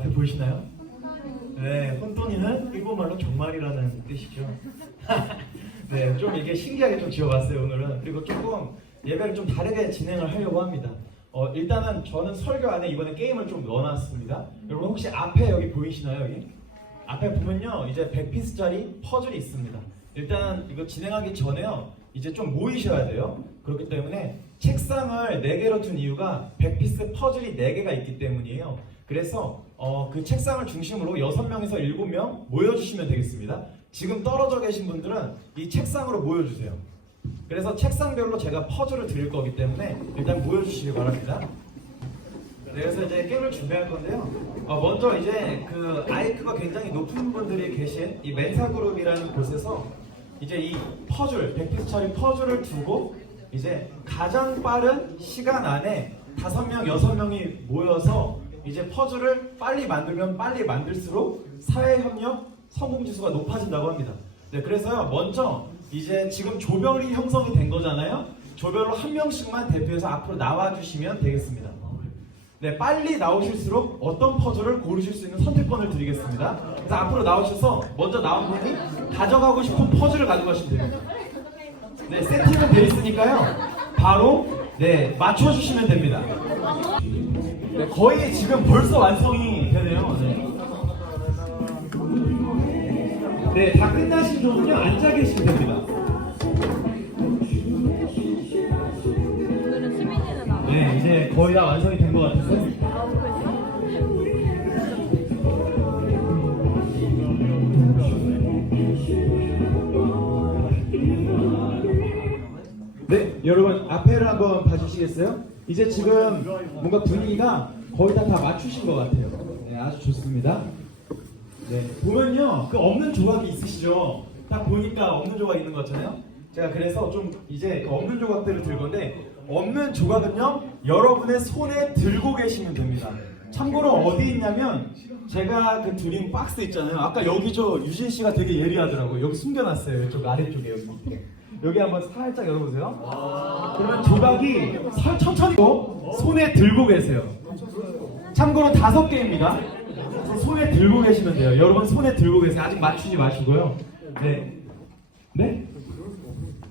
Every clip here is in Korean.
앞에 보이시나요? 네, 혼돈이는 일본말로 정말이라는 뜻이죠. 네, 좀 이게 신기하게 좀 지어봤어요 오늘은. 그리고 조금 예배를 좀 다르게 진행을 하려고 합니다. 일단은 저는 설교 안에 이번에 게임을 좀 넣어놨습니다. 여러분 혹시 앞에 여기 보이시나요? 여기? 앞에 보면요 이제 100피스짜리 퍼즐이 있습니다. 일단 이거 진행하기 전에요 이제 좀 모이셔야 돼요. 그렇기 때문에 책상을 4개로 둔 이유가 100피스 퍼즐이 4개가 있기 때문이에요. 그래서 그 책상을 중심으로 6명에서 7명 모여주시면 되겠습니다. 지금 떨어져 계신 분들은 이 책상으로 모여주세요. 그래서 책상별로 제가 퍼즐을 드릴 거기 때문에 일단 모여주시기 바랍니다. 네, 그래서 이제 게임을 준비할 건데요. 먼저 이제 그 IQ가 굉장히 높은 분들이 계신 이 멘사 그룹이라는 곳에서 이제 이 퍼즐, 100피스짜리 퍼즐을 두고 이제 가장 빠른 시간 안에 5명, 6명이 모여서 이제 퍼즐을 빨리 만들면 빨리 만들수록 사회협력 성공지수가 높아진다고 합니다. 네, 그래서요 먼저 이제 지금 조별이 형성이 된 거잖아요. 조별로 한 명씩만 대표해서 앞으로 나와주시면 되겠습니다. 네, 빨리 나오실수록 어떤 퍼즐을 고르실 수 있는 선택권을 드리겠습니다. 그래서 앞으로 나오셔서 먼저 나온 분이 가져가고 싶은 퍼즐을 가져가시면 됩니다. 네, 세팅은 되어 있으니까요. 바로 네 맞춰주시면 됩니다. 네, 거의 지금 벌써 완성이 되네요. 네, 다 끝나신 분은요 앉아 계시면 됩니다. 네, 이제 거의 다 완성이 된 것 같아서. 네, 여러분 앞에를 한번 봐주시겠어요? 이제 지금 뭔가 분위기가 거의 다 맞추신 것 같아요. 네, 아주 좋습니다. 네, 보면요 그 없는 조각이 있으시죠? 딱 보니까 없는 조각 있는 것 같잖아요. 제가 그래서 좀 이제 그 없는 조각들을 들 건데 없는 조각은요 여러분의 손에 들고 계시면 됩니다. 참고로 어디 있냐면 제가 그 드린 박스 있잖아요. 아까 여기 저 유진 씨가 되게 예리하더라고요. 여기 숨겨놨어요. 이쪽 아래쪽에 여기 밑에. 여기 한번 살짝 열어보세요. 그러면 조각이 천천히 손에 들고 계세요. 참고로 5개입니다. 손에 들고 계시면 돼요. 여러분 손에 들고 계세요. 아직 맞추지 마시고요. 네. 네?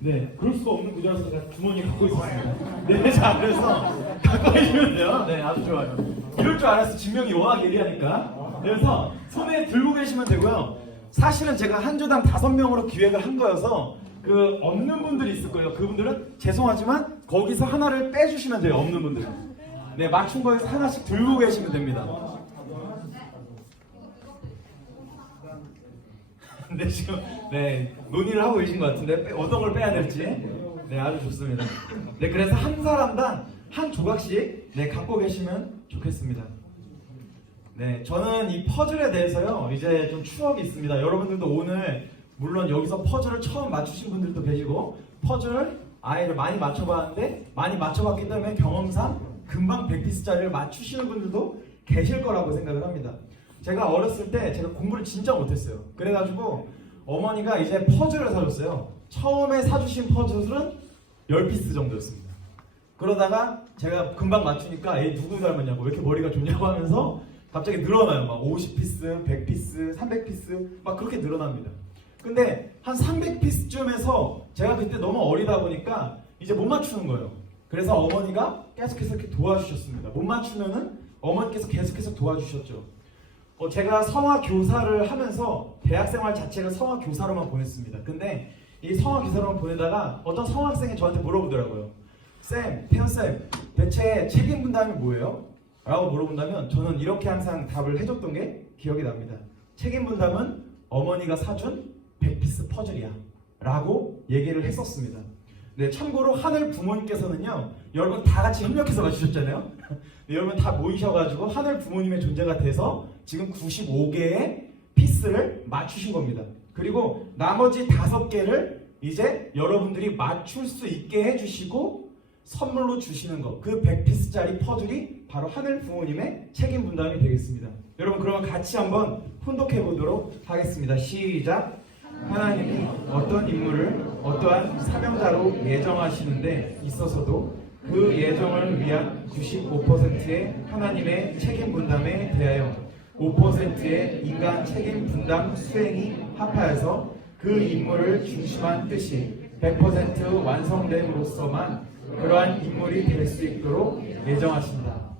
네. 그럴 수가 없는 구조라서 제가 주머니에 갖고 있었습니다. 네. 자, 그래서 갖고 계시면 돼요. 네, 아주 좋아요. 이럴 줄 알았어. 진명이 워낙 예리하니까. 그래서 손에 들고 계시면 되고요. 사실은 제가 한 주당 5명으로 기획을 한 거여서 그 없는 분들이 있을 거예요. 그분들은 죄송하지만 거기서 하나를 빼주시면 돼요. 없는 분들은. 네, 맞춘 거에서 하나씩 들고 계시면 됩니다. 네, 지금 네 논의를 하고 계신 것 같은데 어떤 걸 빼야 될지. 네, 아주 좋습니다. 네, 그래서 한 사람당 한 조각씩 네 갖고 계시면 좋겠습니다. 네, 저는 이 퍼즐에 대해서요 이제 좀 추억이 있습니다. 여러분들도 오늘 물론 여기서 퍼즐을 처음 맞추신 분들도 계시고 퍼즐을 아예 많이 맞춰봤는데 많이 맞춰봤기 때문에 경험상 금방 100피스짜리를 맞추시는 분들도 계실 거라고 생각을 합니다. 제가 어렸을 때 제가 공부를 진짜 못했어요. 그래가지고 어머니가 이제 퍼즐을 사줬어요. 처음에 사주신 퍼즐은 10피스 정도였습니다. 그러다가 제가 금방 맞추니까 얘 누구 닮았냐고 왜 이렇게 머리가 좋냐고 하면서 갑자기 늘어나요. 막 50피스, 100피스, 300피스 막 그렇게 늘어납니다. 근데 한 300피스쯤에서 제가 그때 너무 어리다 보니까 이제 못 맞추는 거예요. 그래서 어머니가 계속해서 이렇게 도와주셨습니다. 못 맞추면은 어머니께서 계속해서 도와주셨죠. 제가 성화 교사를 하면서 대학생활 자체를 성화 교사로만 보냈습니다. 근데 이 성화 교사로만 보내다가 어떤 성학생이 저한테 물어보더라고요. 쌤, 태연쌤, 대체 책임 분담이 뭐예요? 라고 물어본다면 저는 이렇게 항상 답을 해줬던 게 기억이 납니다. 책임 분담은 어머니가 사준 100피스 퍼즐이야 라고 얘기를 했었습니다. 네, 참고로 하늘 부모님께서는요 여러분 다 같이 협력해서 맞추셨잖아요. 네, 여러분 다 모이셔가지고 하늘 부모님의 존재가 돼서 지금 95개의 피스를 맞추신 겁니다. 그리고 나머지 5개를 이제 여러분들이 맞출 수 있게 해주시고 선물로 주시는 거, 그 100피스짜리 퍼즐이 바로 하늘 부모님의 책임 분담이 되겠습니다. 여러분 그러면 같이 한번 훈독해 보도록 하겠습니다. 시작! 하나님이 어떤 인물을 어떠한 사명자로 예정하시는데 있어서도 그 예정을 위한 95%의 하나님의 책임 분담에 대하여 5%의 인간 책임 분담 수행이 합하여서 그 임무를 중심한 뜻이 100% 완성됨으로써만 그러한 인물이 될 수 있도록 예정하신다.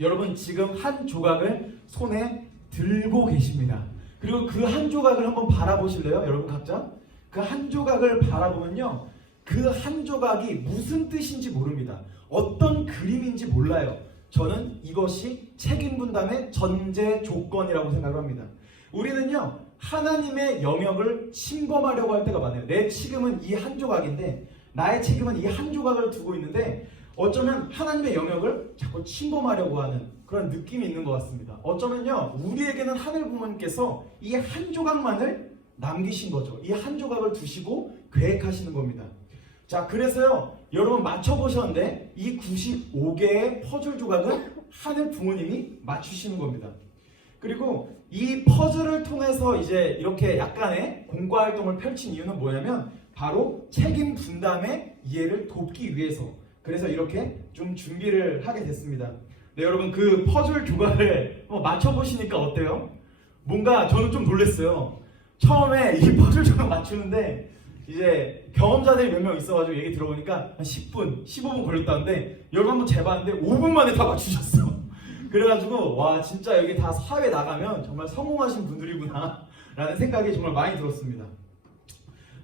여러분 지금 한 조각을 손에 들고 계십니다. 그리고 그 한 조각을 한번 바라보실래요? 여러분 각자? 그 한 조각을 바라보면요, 그 한 조각이 무슨 뜻인지 모릅니다. 어떤 그림인지 몰라요. 저는 이것이 책임 분담의 전제 조건이라고 생각을 합니다. 우리는요, 하나님의 영역을 침범하려고 할 때가 많아요. 내 책임은 이 한 조각인데, 나의 책임은 이 한 조각을 두고 있는데, 어쩌면 하나님의 영역을 자꾸 침범하려고 하는 그런 느낌이 있는 것 같습니다. 어쩌면요, 우리에게는 하늘 부모님께서 이 한 조각만을 남기신 거죠. 이 한 조각을 두시고 계획하시는 겁니다. 자, 그래서요, 여러분 맞춰보셨는데 이 95개의 퍼즐 조각은 하늘 부모님이 맞추시는 겁니다. 그리고 이 퍼즐을 통해서 이제 이렇게 약간의 공과 활동을 펼친 이유는 뭐냐면 바로 책임 분담의 이해를 돕기 위해서, 그래서 이렇게 좀 준비를 하게 됐습니다. 네, 여러분 그 퍼즐 조각을 맞춰보시니까 어때요? 뭔가 저는 좀 놀랐어요. 처음에 이 퍼즐 조각 맞추는데 이제 경험자들이 몇 명 있어가지고 얘기 들어보니까 한 10분, 15분 걸렸다는데 여러분 한번 재봤는데 5분 만에 다 맞추셨어. 그래가지고 와, 진짜 여기 다 사회 나가면 정말 성공하신 분들이구나 라는 생각이 정말 많이 들었습니다.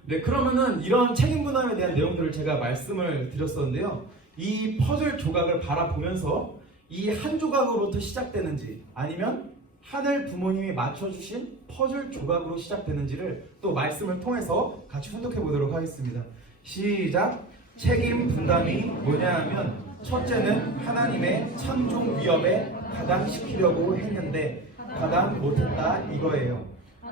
네, 그러면은 이런 책임 분담에 대한 내용들을 제가 말씀을 드렸었는데요, 이 퍼즐 조각을 바라보면서 이 한 조각으로부터 시작되는지 아니면 하늘 부모님이 맞춰주신 퍼즐 조각으로 시작되는지를 또 말씀을 통해서 같이 분석해 보도록 하겠습니다. 시작! 책임 분담이 뭐냐 하면 첫째는 하나님의 참종 위협에 가담시키려고 했는데 가담 못했다 이거예요.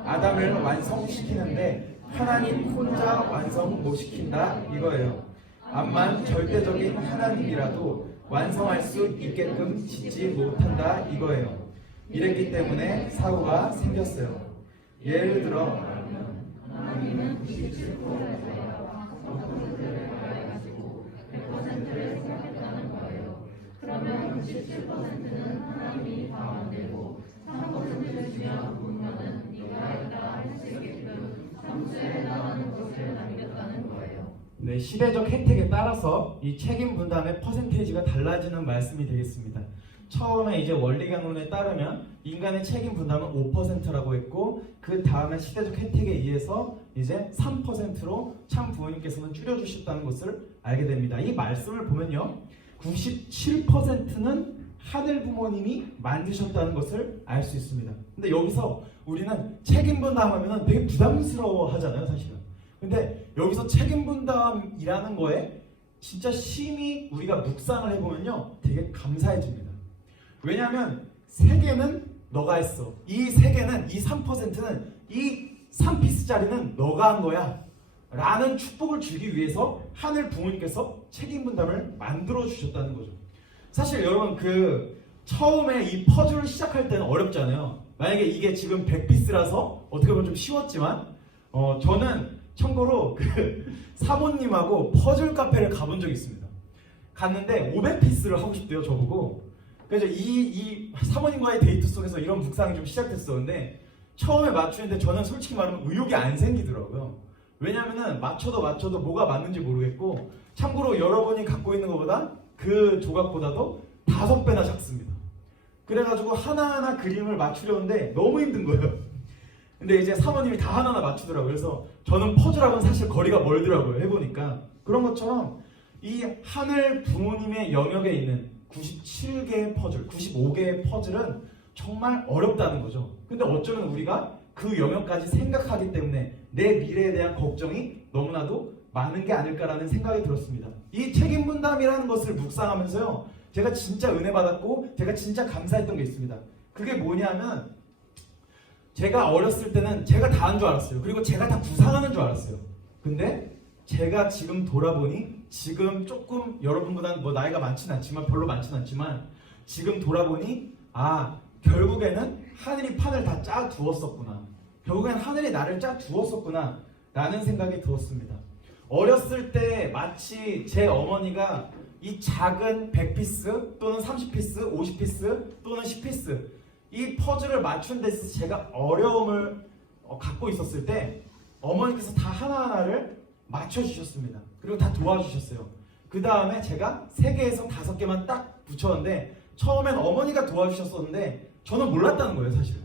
아담을 완성시키는데 하나님 혼자 완성 못 시킨다 이거예요. 암만 절대적인 하나님이라도 완성할 수 있게끔 짓지 못한다 이거예요. 이랬기 때문에 사고가 생겼어요. 예를 들어 하나님은 97%가 100%를 가지고 100%를 생각했다는 거예요. 그러면 97%는 하나님이 다 만들고 3%를 주면 분명은 네가 있다 할 수 있게끔 상수에 해당하는 것을 남겼다는 거예요. 네, 시대적 혜택에 따라서 이 책임 분담의 퍼센테이지가 달라지는 말씀이 되겠습니다. 처음에 이제 원리강론에 따르면 인간의 책임 분담은 5%라고 했고, 그 다음에 시대적 혜택에 의해서 이제 3%로 참 부모님께서는 줄여주셨다는 것을 알게 됩니다. 이 말씀을 보면요, 97%는 하늘 부모님이 만드셨다는 것을 알 수 있습니다. 근데 여기서 우리는 책임 분담하면 되게 부담스러워 하잖아요, 사실은. 근데 여기서 책임 분담이라는 거에 진짜 심히 우리가 묵상을 해보면요, 되게 감사해집니다. 왜냐하면 세 개는 너가 했어. 이 세 개는, 이 3%는, 이 3피스짜리는 너가 한 거야 라는 축복을 주기 위해서 하늘 부모님께서 책임 분담을 만들어 주셨다는 거죠. 사실 여러분 그 처음에 이 퍼즐을 시작할 때는 어렵잖아요. 만약에 이게 지금 100피스라서 어떻게 보면 좀 쉬웠지만 저는 참고로 그 사모님하고 퍼즐 카페를 가본 적이 있습니다. 갔는데 500피스를 하고 싶대요, 저보고. 그래서 이 사모님과의 데이트 속에서 이런 묵상이 좀 시작됐었는데, 처음에 맞추는데 저는 솔직히 말하면 의욕이 안 생기더라고요. 왜냐면은 맞춰도 뭐가 맞는지 모르겠고, 참고로 여러분이 갖고 있는 것보다 그 조각보다도 5배나 작습니다. 그래가지고 하나하나 그림을 맞추려는데 너무 힘든 거예요. 근데 이제 사모님이 다 하나하나 맞추더라고요. 그래서 저는 퍼즐하고는 사실 거리가 멀더라고요, 해보니까. 그런 것처럼 이 하늘 부모님의 영역에 있는 97개의 퍼즐, 95개의 퍼즐은 정말 어렵다는 거죠. 근데 어쩌면 우리가 그 영역까지 생각하기 때문에 내 미래에 대한 걱정이 너무나도 많은 게 아닐까라는 생각이 들었습니다. 이 책임 분담이라는 것을 묵상하면서요, 제가 진짜 은혜 받았고 제가 진짜 감사했던 게 있습니다. 그게 뭐냐면, 제가 어렸을 때는 제가 다 한 줄 알았어요. 그리고 제가 다 구상하는 줄 알았어요. 근데 제가 지금 돌아보니, 지금 조금 여러분보다는 뭐 나이가 많지는 않지만, 별로 많지는 않지만, 지금 돌아보니 결국에는 하늘이 판을 다 짜 두었었구나, 결국엔 하늘이 나를 짜 두었었구나 라는 생각이 들었습니다. 어렸을 때 마치 제 어머니가 이 작은 100피스 또는 30피스, 50피스 또는 10피스 이 퍼즐을 맞춘 데 있어서 제가 어려움을 갖고 있었을 때 어머니께서 다 하나하나를 맞춰주셨습니다. 그리고 다 도와주셨어요. 그 다음에 제가 3개에서 5개만 딱 붙였는데 처음엔 어머니가 도와주셨었는데 저는 몰랐다는 거예요, 사실.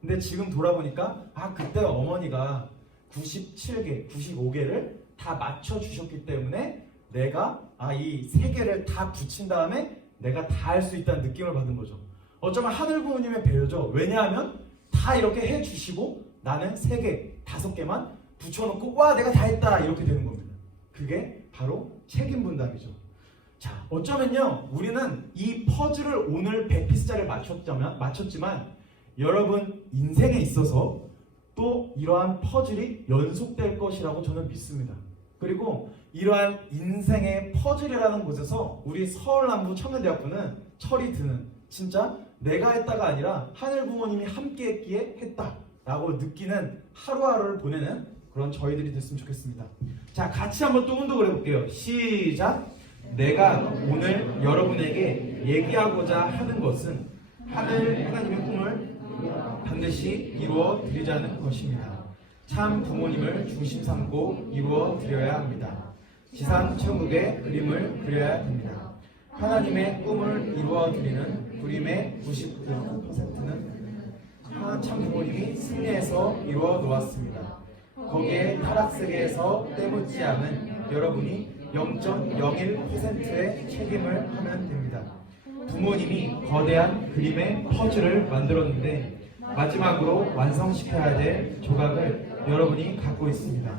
근데 지금 돌아보니까 그때 어머니가 97개, 95개를 다 맞춰주셨기 때문에 내가 이 3개를 다 붙인 다음에 내가 다 할 수 있다는 느낌을 받은 거죠. 어쩌면 하늘 부모님의 배려죠. 왜냐하면 다 이렇게 해주시고 나는 3개, 5개만 붙여놓고 와 내가 다 했다 이렇게 되는 겁니다. 그게 바로 책임 분담이죠. 자, 어쩌면요 우리는 이 퍼즐을 오늘 100피스짜리를 맞췄지만 여러분 인생에 있어서 또 이러한 퍼즐이 연속될 것이라고 저는 믿습니다. 그리고 이러한 인생의 퍼즐이라는 곳에서 우리 서울남부 청년대학부는 철이 드는, 진짜 내가 했다가 아니라 하늘 부모님이 함께 했기에 했다라고 느끼는 하루하루를 보내는 그런 저희들이 됐으면 좋겠습니다. 자, 같이 한번 또 운동을 해볼게요. 시작! 내가 오늘 여러분에게 얘기하고자 하는 것은 하나님의 꿈을 반드시 이루어 드리자는 것입니다. 참 부모님을 중심 삼고 이루어 드려야 합니다. 지상 천국의 그림을 그려야 됩니다. 하나님의 꿈을 이루어 드리는 그림의 99%는 참 부모님이 승리해서 이루어 놓았습니다. 거기에 타락세계에서 때묻지 않은 여러분이 0.01%의 책임을 하면 됩니다. 부모님이 거대한 그림의 퍼즐을 만들었는데 마지막으로 완성시켜야 될 조각을 여러분이 갖고 있습니다.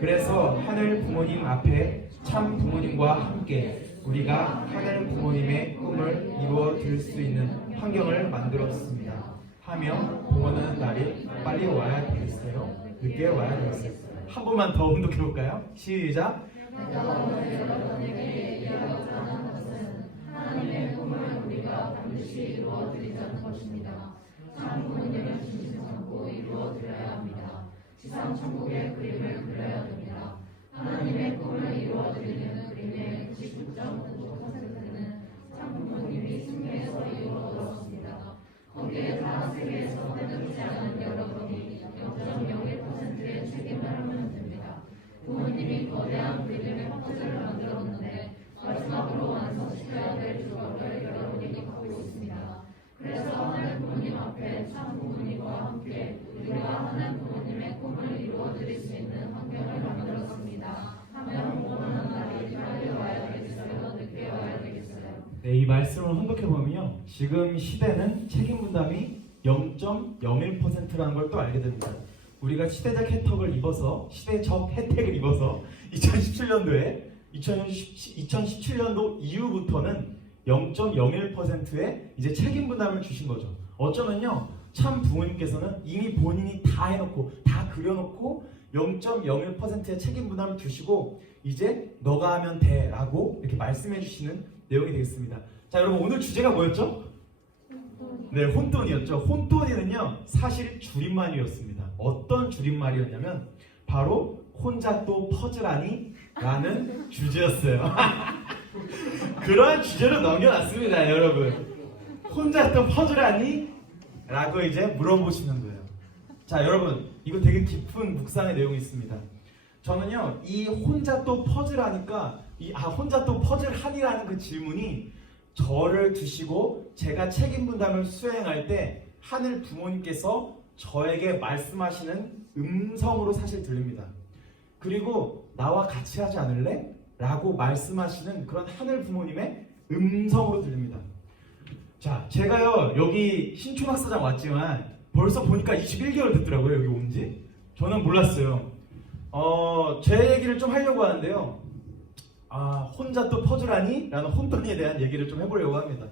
그래서 하늘 부모님 앞에 참 부모님과 함께 우리가 하늘 부모님의 꿈을 이루어 드릴 수 있는 환경을 만들었습니다. 하며 보는 날이 빨리 와야 되겠어요? 늦게 와야 되겠어요? 한 번만 더 운동해 볼까요? 시작! 내가 오늘 여러분에게 얘기하고자 하는 것은 하나님의 꿈을 우리가 반드시 이루어 드리자는 것입니다. 참 부모님을 중심 삼고 이루어 드려야 합니다. 지상 천국의 그림을 그려야 됩니다. 하나님의 꿈을 이루어 드리는 그림의 99.9%는 참 부모님이 승리해서 이루어 놓았습니다. 거기에 타락세계에서 때묻지 않은 여러분이 0.01%의 책임을 하면 됩니다. 부모님이 거대한 그림의 퍼즐을 만들었는데 마지막으로 완성시켜야 될 조각을 여러분이 갖고 있습니다. 그래서 하늘 부모님 앞에 참 부모님과 함께 우리가 하는 부모님의 꿈을 이루어 드릴 수 있는 환경을 만들었습니다. 하면 원하는 날이 빨리 와야 되겠어요? 늦게 와야 되겠어요? 네, 이 말씀을 혼독해보면요 지금 시대는 책임 분담이 0.01%라는 걸 또 알게 됩니다. 우리가 시대적 혜택을 입어서 2017년도 이후부터는 0.01%의 이제 책임 분담을 주신 거죠. 어쩌면요 참 부모님께서는 이미 본인이 다 해놓고 다 그려놓고 0.01%의 책임 분담을 주시고 이제 너가 하면 돼 라고 이렇게 말씀해 주시는 내용이 되겠습니다. 자, 여러분 오늘 주제가 뭐였죠? 네, 혼돈이었죠. 혼돈이는요 사실 줄임말이었습니다. 어떤 줄임말이었냐면 바로 혼자 또 퍼즐하니? 라는 주제였어요. 그런 주제로 넘겨놨습니다, 여러분. 혼자 또 퍼즐하니? 라고 이제 물어보시는 거예요. 자, 여러분 이거 되게 깊은 묵상의 내용이 있습니다. 저는요 이 혼자 또 퍼즐하니까 혼자 또 퍼즐하니라는 그 질문이 저를 두시고 제가 책임 분담을 수행할 때 하늘 부모님께서 저에게 말씀하시는 음성으로 사실 들립니다. 그리고 나와 같이 하지 않을래? 라고 말씀하시는 그런 하늘 부모님의 음성으로 들립니다. 자, 제가요 여기 신촌학사장 왔지만 벌써 보니까 21개월 됐더라고요. 여기 온지. 저는 몰랐어요. 제 얘기를 좀 하려고 하는데요. 혼자 또 퍼즐하니? 라는 혼돈에 대한 얘기를 좀 해보려고 합니다.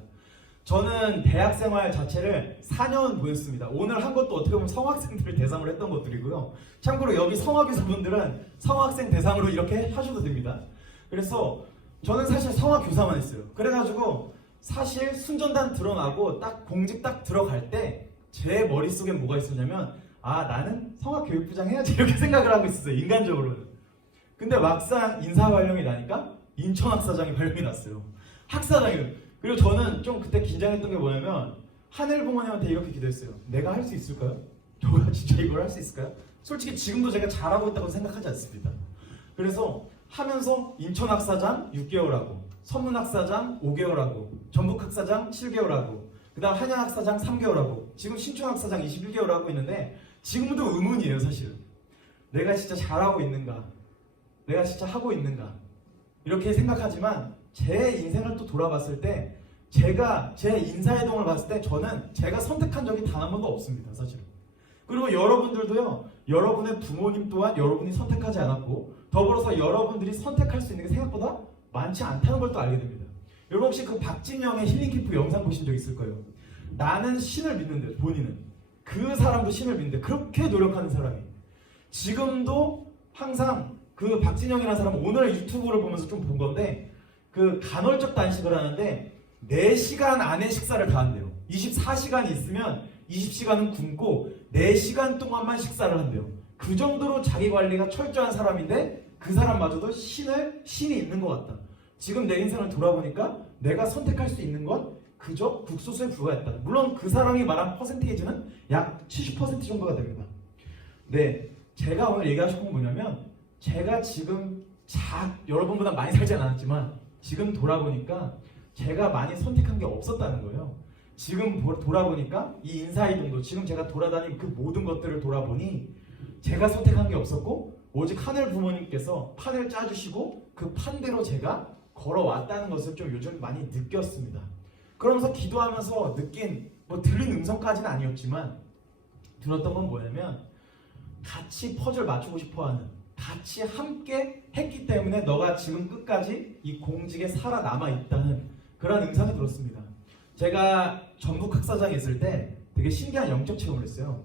저는 대학생활 자체를 4년 보냈습니다. 오늘 한 것도 어떻게 보면 성학생들을 대상으로 했던 것들이고요. 참고로 여기 성화교사분들은 성학생 대상으로 이렇게 하셔도 됩니다. 그래서 저는 사실 성화교사만 했어요. 그래가지고 사실 순전단 드러나고 딱 공직 딱 들어갈 때 제 머릿속에 뭐가 있었냐면 나는 성화교육부장 해야지 이렇게 생각을 하고 있었어요. 인간적으로는. 근데 막상 인사 발령이 나니까 인천학사장이 발령이 났어요. 학사장이. 그리고 저는 좀 그때 긴장했던 게 뭐냐면 하늘 부모님한테 이렇게 기도했어요. 내가 할 수 있을까요? 저가 진짜 이걸 할 수 있을까요? 솔직히 지금도 제가 잘하고 있다고 생각하지 않습니다. 그래서 하면서 인천학사장 6개월 하고, 서문학사장 5개월 하고, 전북학사장 7개월 하고, 그 다음 한양학사장 3개월 하고, 지금 신촌학사장 21개월 하고 있는데 지금도 의문이에요. 사실은 내가 진짜 잘하고 있는가, 내가 진짜 하고 있는가, 이렇게 생각하지만 제 인생을 또 돌아봤을 때, 제가 제 인사이동을 봤을 때 저는 제가 선택한 적이 단 한 번도 없습니다. 사실은. 그리고 여러분들도요, 여러분의 부모님 또한 여러분이 선택하지 않았고, 더불어서 여러분들이 선택할 수 있는 게 생각보다 많지 않다는 걸 또 알게 됩니다. 여러분 혹시 그 박진영의 힐링캠프 영상 보신 적 있을 거예요. 나는 신을 믿는데, 본인은 그 사람도 신을 믿는데 그렇게 노력하는 사람이 지금도 항상, 그 박진영이라는 사람은 오늘 유튜브를 보면서 좀 본 건데, 그 간헐적 단식을 하는데 4시간 안에 식사를 다 한대요. 24시간이 있으면 20시간은 굶고 4시간 동안만 식사를 한대요. 그 정도로 자기 관리가 철저한 사람인데 그 사람마저도 신이 있는 것 같다. 지금 내 인생을 돌아보니까 내가 선택할 수 있는 건 그저 국소수에 불과했다. 물론 그 사람이 말한 퍼센테이지는 약 70% 정도가 됩니다. 네, 제가 오늘 얘기하고 싶은 건 뭐냐면, 제가 지금 여러분보다 많이 살진 않았지만 지금 돌아보니까 제가 많이 선택한 게 없었다는 거예요. 지금 돌아보니까 이 인사이동도, 지금 제가 돌아다닌 그 모든 것들을 돌아보니 제가 선택한 게 없었고, 오직 하늘 부모님께서 판을 짜주시고 그 판대로 제가 걸어왔다는 것을 좀 요즘 많이 느꼈습니다. 그러면서 기도하면서 느낀, 들린 음성까지는 아니었지만 들었던 건 뭐냐면, 같이 퍼즐 맞추고 싶어하는, 같이 함께 했기 때문에 너가 지금 끝까지 이 공직에 살아남아 있다는 그런 음성이 들었습니다. 제가 전북학사장에 있을 때 되게 신기한 영적 체험을 했어요.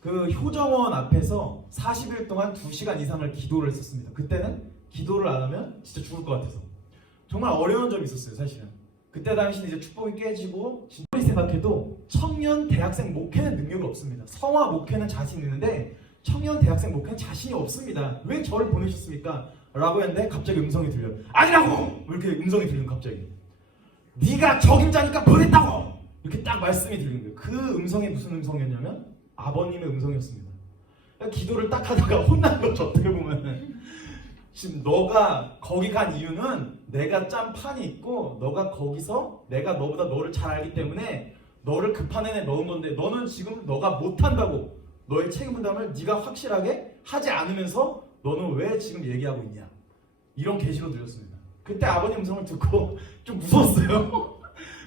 그 효정원 앞에서 40일 동안 2시간 이상을 기도를 했었습니다. 그때는 기도를 안 하면 진짜 죽을 것 같아서 정말 어려운 점이 있었어요. 사실은 그때 당시는 이제 축복이 깨지고, 진짜 생각해도 청년 대학생 목회는 능력이 없습니다. 성화 목회는 자신 있는데 청년 대학생 목회는 자신이 없습니다. 왜 저를 보내셨습니까? 라고 했는데 갑자기 음성이 들려요. 아니라고! 이렇게 음성이 들리는, 갑자기 네가 적임자니까 보냈다고! 이렇게 딱 말씀이 들리는 거예요. 그 음성이 무슨 음성이었냐면 아버님의 음성이었습니다. 기도를 딱 하다가 혼난 거죠. 어떻게 보면은 지금 너가 거기 간 이유는 내가 짠 판이 있고, 너가 거기서 내가 너보다 너를 잘 알기 때문에 너를 그 판에 넣은 건데, 너는 지금 너가 못한다고, 너의 책임 분담을 네가 확실하게 하지 않으면서 너는 왜 지금 얘기하고 있냐, 이런 계시로 들렸습니다. 그때 아버님 음성을 듣고 좀 무서웠어요.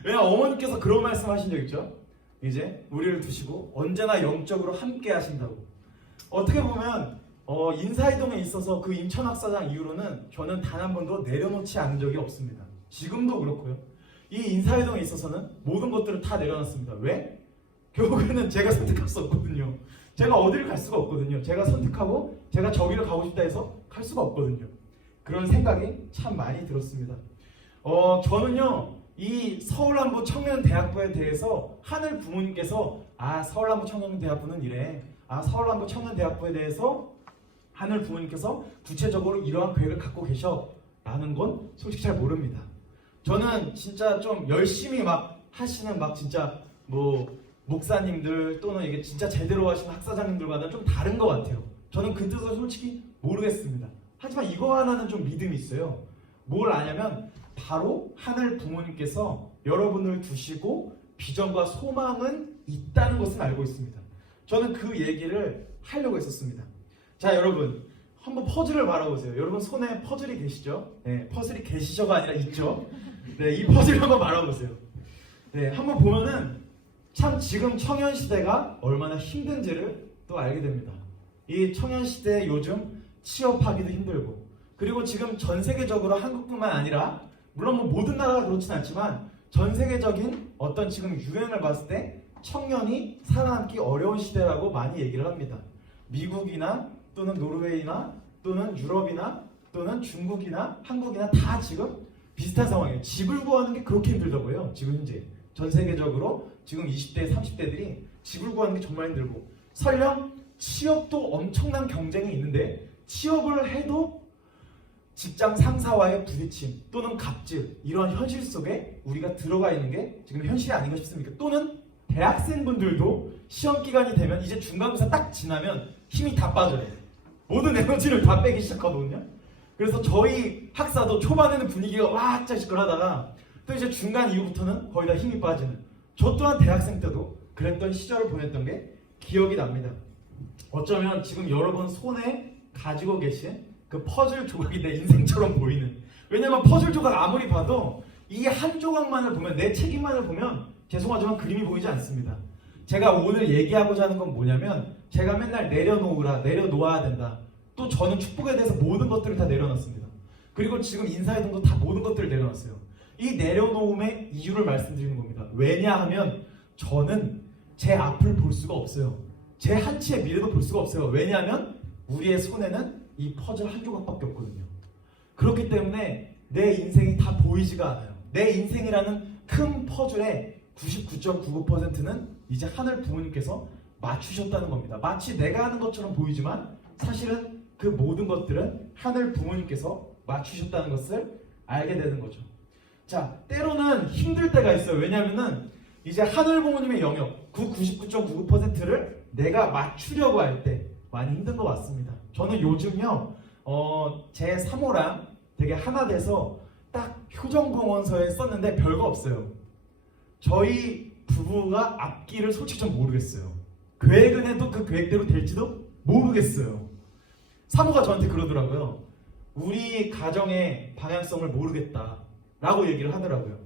왜냐, 어머니께서 그런 말씀 하신 적 있죠. 이제 우리를 두시고 언제나 영적으로 함께 하신다고. 어떻게 보면 인사이동에 있어서 그 인천학사장 이후로는 저는 단 한 번도 내려놓지 않은 적이 없습니다. 지금도 그렇고요. 이 인사이동에 있어서는 모든 것들을 다 내려놨습니다. 왜? 결국에는 제가 선택할 수 없거든요. 제가 어디를 갈 수가 없거든요. 제가 선택하고 제가 저기를 가고 싶다 해서 갈 수가 없거든요. 그런 생각이 참 많이 들었습니다. 저는요, 이 서울남부 청년대학부에 대해서 하늘 부모님께서 서울남부 청년대학부는 이래, 서울남부 청년대학부에 대해서 하늘 부모님께서 구체적으로 이러한 계획을 갖고 계셔라는 건 솔직히 잘 모릅니다. 저는 진짜 좀 열심히 막 하시는 진짜 목사님들 또는 이게 진짜 제대로 하시는 학사장님들과는 좀 다른 것 같아요. 저는 그 뜻을 솔직히 모르겠습니다. 하지만 이거 하나는 좀 믿음이 있어요. 뭘 아냐면 바로 하늘 부모님께서 여러분을 두시고 비전과 소망은 있다는 것을 알고 있습니다. 저는 그 얘기를 하려고 했었습니다. 자, 여러분 한번 퍼즐을 말아보세요. 여러분 손에 퍼즐이 계시죠? 네, 퍼즐이 계시죠가 아니라 있죠? 네, 이 퍼즐을 한번 말아보세요. 네, 한번 보면은 참 지금 청년 시대가 얼마나 힘든지를 또 알게 됩니다. 이 청년 시대 요즘 취업하기도 힘들고, 그리고 지금 전 세계적으로 한국뿐만 아니라 물론 모든 나라가 그렇진 않지만 전 세계적인 어떤 지금 유행을 봤을 때 청년이 살아남기 어려운 시대라고 많이 얘기를 합니다. 미국이나 또는 노르웨이나 또는 유럽이나 또는 중국이나 한국이나 다 지금 비슷한 상황이에요. 집을 구하는 게 그렇게 힘들다고요. 지금 현재 전 세계적으로 지금 20대, 30대들이 집을 구하는 게 정말 힘들고, 설령 취업도 엄청난 경쟁이 있는데 취업을 해도 직장 상사와의 부딪힘 또는 갑질, 이런 현실 속에 우리가 들어가 있는 게 지금 현실이 아닌가 싶습니까? 또는 대학생분들도 시험 기간이 되면 이제 중간고사 딱 지나면 힘이 다 빠져요. 모든 에너지를 다 빼기 시작하거든요. 그래서 저희 학사도 초반에는 분위기가 와 짜시끌하다가 또 이제 중간 이후부터는 거의 다 힘이 빠지는, 저 또한 대학생 때도 그랬던 시절을 보냈던 게 기억이 납니다. 어쩌면 지금 여러분 손에 가지고 계신 그 퍼즐 조각이 내 인생처럼 보이는, 왜냐면 퍼즐 조각 아무리 봐도 이 한 조각만을 보면, 내 책임만을 보면 죄송하지만 그림이 보이지 않습니다. 제가 오늘 얘기하고자 하는 건 뭐냐면, 제가 맨날 내려놓아야 된다. 또 저는 축복에 대해서 모든 것들을 다 내려놨습니다. 그리고 지금 인사이동도 다 모든 것들을 내려놨어요. 이 내려놓음의 이유를 말씀드리는 겁니다. 왜냐하면 저는 제 앞을 볼 수가 없어요. 제 한치의 미래도 볼 수가 없어요. 왜냐하면 우리의 손에는 이 퍼즐 한 조각밖에 없거든요. 그렇기 때문에 내 인생이 다 보이지가 않아요. 내 인생이라는 큰 퍼즐의 99.99%는 이제 하늘 부모님께서 맞추셨다는 겁니다. 마치 내가 하는 것처럼 보이지만 사실은 그 모든 것들은 하늘 부모님께서 맞추셨다는 것을 알게 되는 거죠. 자, 때로는 힘들 때가 있어요. 왜냐하면은 이제 하늘 부모님의 영역 99.99%를 내가 맞추려고 할 때 많이 힘든 것 같습니다. 저는 요즘요 제 3호랑 되게 하나 돼서 딱 효정공원서에 썼는데 별거 없어요. 저희 부부가 앞길을 솔직히 좀 모르겠어요. 계획은 해도 그 계획대로 될지도 모르겠어요. 3호가 저한테 그러더라고요. 우리 가정의 방향성을 모르겠다 라고 얘기를 하더라고요.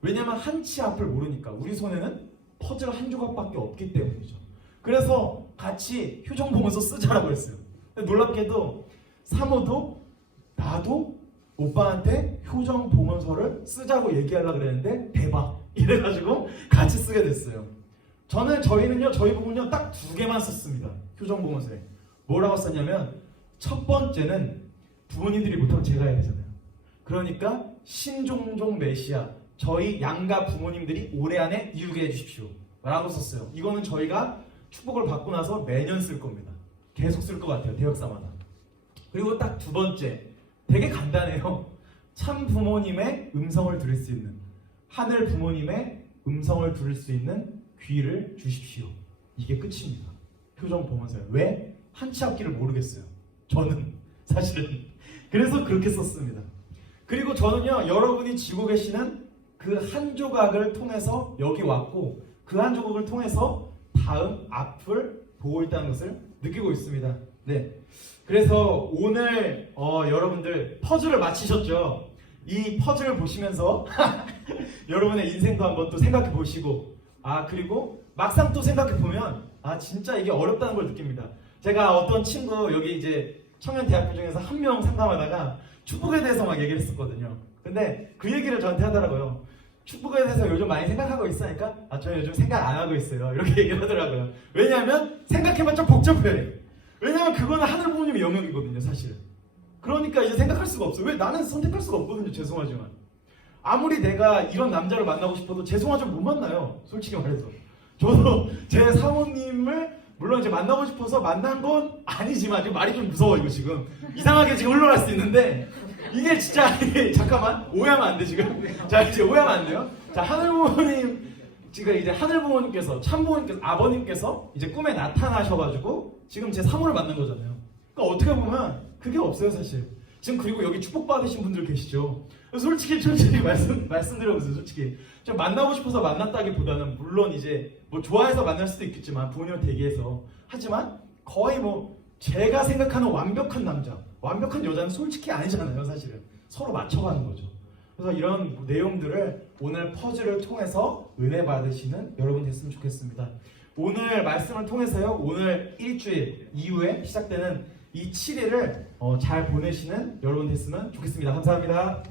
왜냐면 한치 앞을 모르니까. 우리 손에는 퍼즐 한 조각밖에 없기 때문이죠. 그래서 같이 효정보면서 쓰자라고 했어요. 근데 놀랍게도 3호도 나도 오빠한테 효정보면서를 쓰자고 얘기하려고 그랬는데 대박 이래가지고 같이 쓰게 됐어요. 저희는요, 저희 부부는요 딱 2개만 썼습니다. 효정보면서에 뭐라고 썼냐면, 첫 번째는 부모님들이 못하면 제가 해야 되잖아요. 그러니까 신종종 메시아, 저희 양가 부모님들이 올해 안에 이루게 해주십시오 라고 썼어요. 이거는 저희가 축복을 받고 나서 매년 쓸 겁니다. 계속 쓸 것 같아요, 대역사마다. 그리고 딱 2번째, 되게 간단해요. 참 부모님의 음성을 들을 수 있는, 하늘 부모님의 음성을 들을 수 있는 귀를 주십시오. 이게 끝입니다. 표정 보면서요. 왜? 한치 앞길을 모르겠어요. 저는 사실은. 그래서 그렇게 썼습니다. 그리고 저는요, 여러분이 쥐고 계시는 그 한 조각을 통해서 여기 왔고, 그 한 조각을 통해서 다음 앞을 보고 있다는 것을 느끼고 있습니다. 네. 그래서 오늘 여러분들 퍼즐을 맞히셨죠? 이 퍼즐을 보시면서 여러분의 인생도 한번 또 생각해 보시고, 그리고 막상 또 생각해 보면 진짜 이게 어렵다는 걸 느낍니다. 제가 어떤 친구, 여기 이제 청년대학교 중에서 한 명 상담하다가 축복에 대해서 막 얘기를 했었거든요. 근데 그 얘기를 저한테 하더라고요. 축복에 대해서 요즘 많이 생각하고 있으니까 저는 요즘 생각 안 하고 있어요. 이렇게 얘기를 하더라고요. 왜냐하면 생각해봤자 복잡해. 왜냐하면 그거는 하늘 부모님의 영역이거든요, 사실은. 그러니까 이제 생각할 수가 없어요. 왜? 나는 선택할 수가 없거든요, 죄송하지만. 아무리 내가 이런 남자를 만나고 싶어도 죄송하지만 못 만나요, 솔직히 말해서. 저도 제 사모님을 물론 이제 만나고 싶어서 만난 건 아니지만, 지금 말이 좀 무서워, 이거 지금. 이상하게 지금 흘러갈 수 있는데, 이게 진짜, 잠깐만, 오해하면 안 돼, 지금. 자, 이제 오해하면 안 돼요. 자, 하늘부모님, 지금 이제 하늘부모님께서, 참부모님께서, 아버님께서 이제 꿈에 나타나셔가지고, 지금 제 3호를 만난 거잖아요. 그러니까 어떻게 보면, 그게 없어요, 사실. 지금 그리고 여기 축복받으신 분들 계시죠. 솔직히 말씀드려보세요, 솔직히. 좀 만나고 싶어서 만났다기보다는, 물론 이제 뭐 좋아해서 만날 수도 있겠지만, 부모님한테 얘기해서. 하지만 거의 뭐 제가 생각하는 완벽한 남자, 완벽한 여자는 솔직히 아니잖아요, 사실은. 서로 맞춰가는 거죠. 그래서 이런 내용들을 오늘 퍼즐을 통해서 은혜 받으시는 여러분 됐으면 좋겠습니다. 오늘 말씀을 통해서요, 오늘 일주일 이후에 시작되는 이 7일을 잘 보내시는 여러분 됐으면 좋겠습니다. 감사합니다.